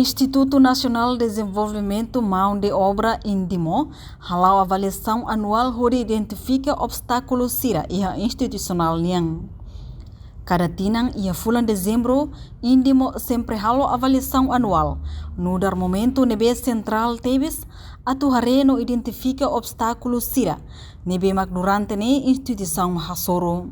Instituto Nacional de Desenvolvimento Mão de Obra INDIMO halau avaliação anual onde identifica obstáculos sira ia institucional niang. Cada tinang ia bulan dezembro, INDIMO sempre halau avaliação anual. No dar momento nebe central tebes, atu hareno identifica obstáculos sira, nebe mak durante ne instituição hasoro.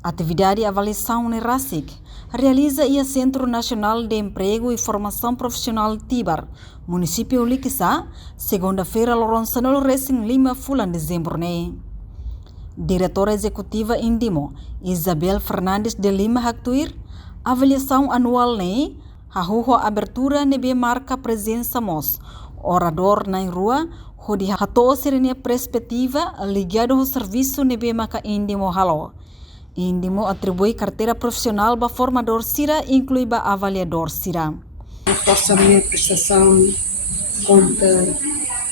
Atividade avaliação ne RASIC realiza ia Centro Nacional de Emprego e Formação Profissional Tibar, município Liquiçá, segunda-feira loronsanol recém lima fulan dezembro ne. Diretora Executiva INDIMO, Isabel Fernandes de Lima Haktuir, avaliação anual ne, hahuho abertura nebe marca presença mos, orador na rua, hodi hato serenia perspectiva ligado ao serviço nebe maka INDIMO halo. INDIMO atribui carteira profissional ba formador sira, inclui ba avaliador sira. Após a minha prestação conta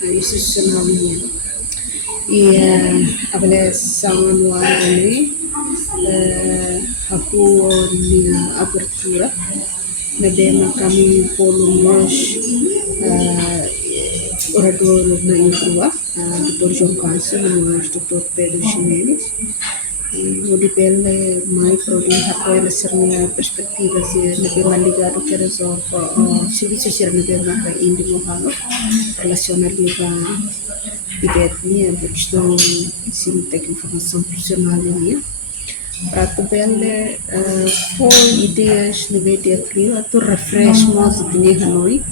institucional minha e a avaliação anual também, a minha abertura, na dema caminho polo nós orador na rua, Dr. João Câncer, nós Dr. Pedro Ximenes. O dipende mais para a sernia perspectiva se lebih ligado que resolve o serviço ser lebih mais INDIMO halo relacionado com ideias a questão ensino técnico formação profissional minha para também foi ideias lebih dia criou tu refresh mais de Hanoi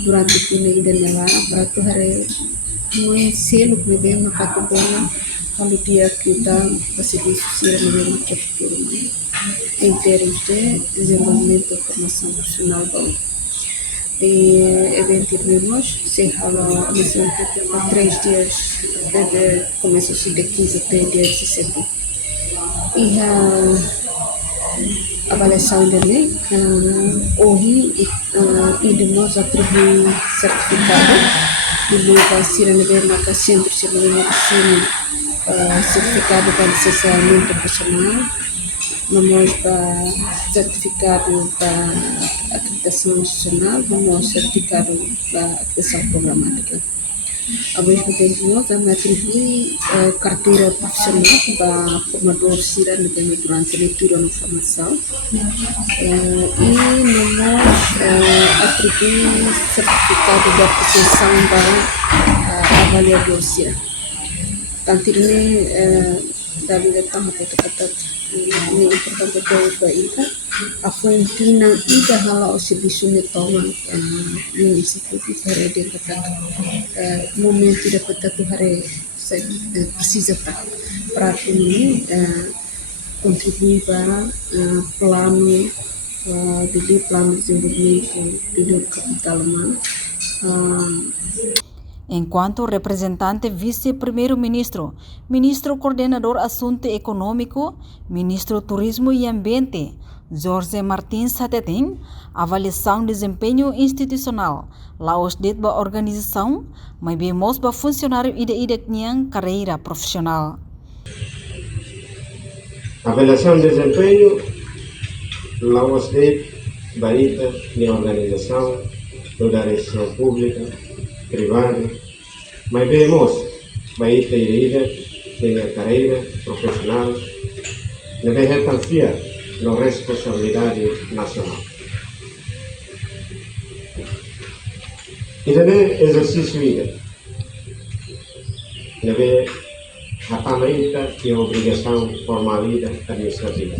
durante o ano de nela para tu hari muito selo lebih makat bona kalau dia kita serviço ser lebih captura em termos de desenvolvimento formação profissional bom. E evento irmãos se hala missão que 3 dias desde começou de 15 até dia 17 e a avaliação dele hoje INDIMO atribui certificado e leva a ser nível na centro de certificado para licenciamento profissional, vamos para certificado para acreditação institucional, vamos certificado para acreditação programática. Ao mesmo tempo, nós atribuímos carteira profissional para formador CIRA durante a leitura na formação e nós atribuímos certificado de apreciação para avaliador CIRA. Tanto ini dari datang kata ini importante para ita a fonte não ida hala o serviço ne toma no instituto para de kata momento de kata tu hare precisa para ini contribuir para plano de desenvolvimento do capital humano. Enquanto representante vice-primeiro-ministro, ministro coordenador assunto econômico, ministro turismo e ambiente, Jorge Martins Satetin, avaliação desempenho institucional, laos det ba organização, mas bemos ba funcionário ide niang carreira profissional. Avaliação de desempenho, laos det ba ida ni organização, toda a gestão pública, privada, mas vemos baik ida dengan carreira profissional deve retanfia na responsabilidade nacional. E deve exercício ida deve a ida e a obrigação formal ida administrativa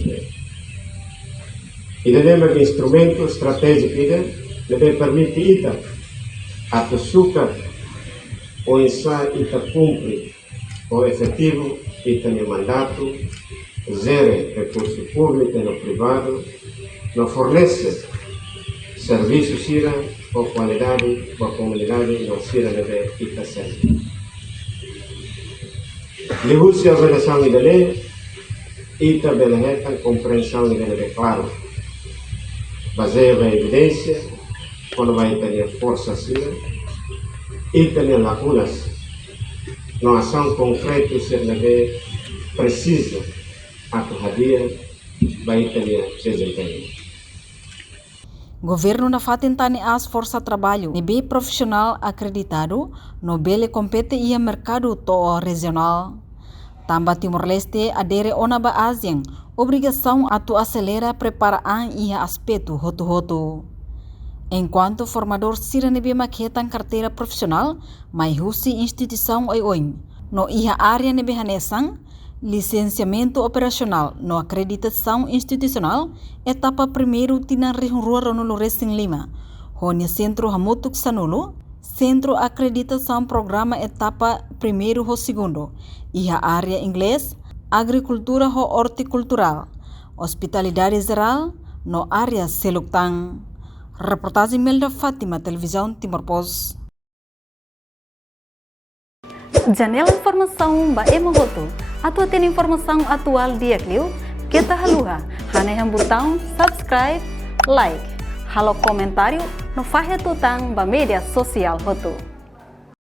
e deve instrumento estratégico ida deve permitir ida atau suka o ensaio ita cumpre o efetivo ita no mandato, zero recurso público no privado, não fornece serviço sira ou qualidade ou comunidade não sira deve ita serve. Lihus a avaliação da lei ita belaheta compreensão da lei claro, baseada em evidência quando vai ter força sira e ter lacunas na ação concreta ser lebih preciso atau hadir vai ter desempenho. Governo na fatentane as força trabalho nebe profissional acreditado no bele compete ia mercado to regional. Tamba Timor-Leste adere ona ba ASEAN obrigação a tu acelera preparaan ia aspecto hotu-hotu. Enquanto formador sira nebe maquetan carteira profissional, mai husi instituição oi no ia área nebe hanesan, licenciamento operacional no acreditação institucional, etapa primeiro tina rihunrua ronulu Racing Lima, honia centro hamutuk sanulo, centro acreditação programa etapa primeiro ho segundo, ia área inglês, agricultura ho horticultural, hospitalidade geral no área seluktang. Reportagem Melda Fátima, televisão Timor-Post. Janela informação ba emohoto. Atua tem informação atual dia Clio, kita haluha, haneham botão subscribe, like, halo comentário no fahe tutang ba media sosial hoto.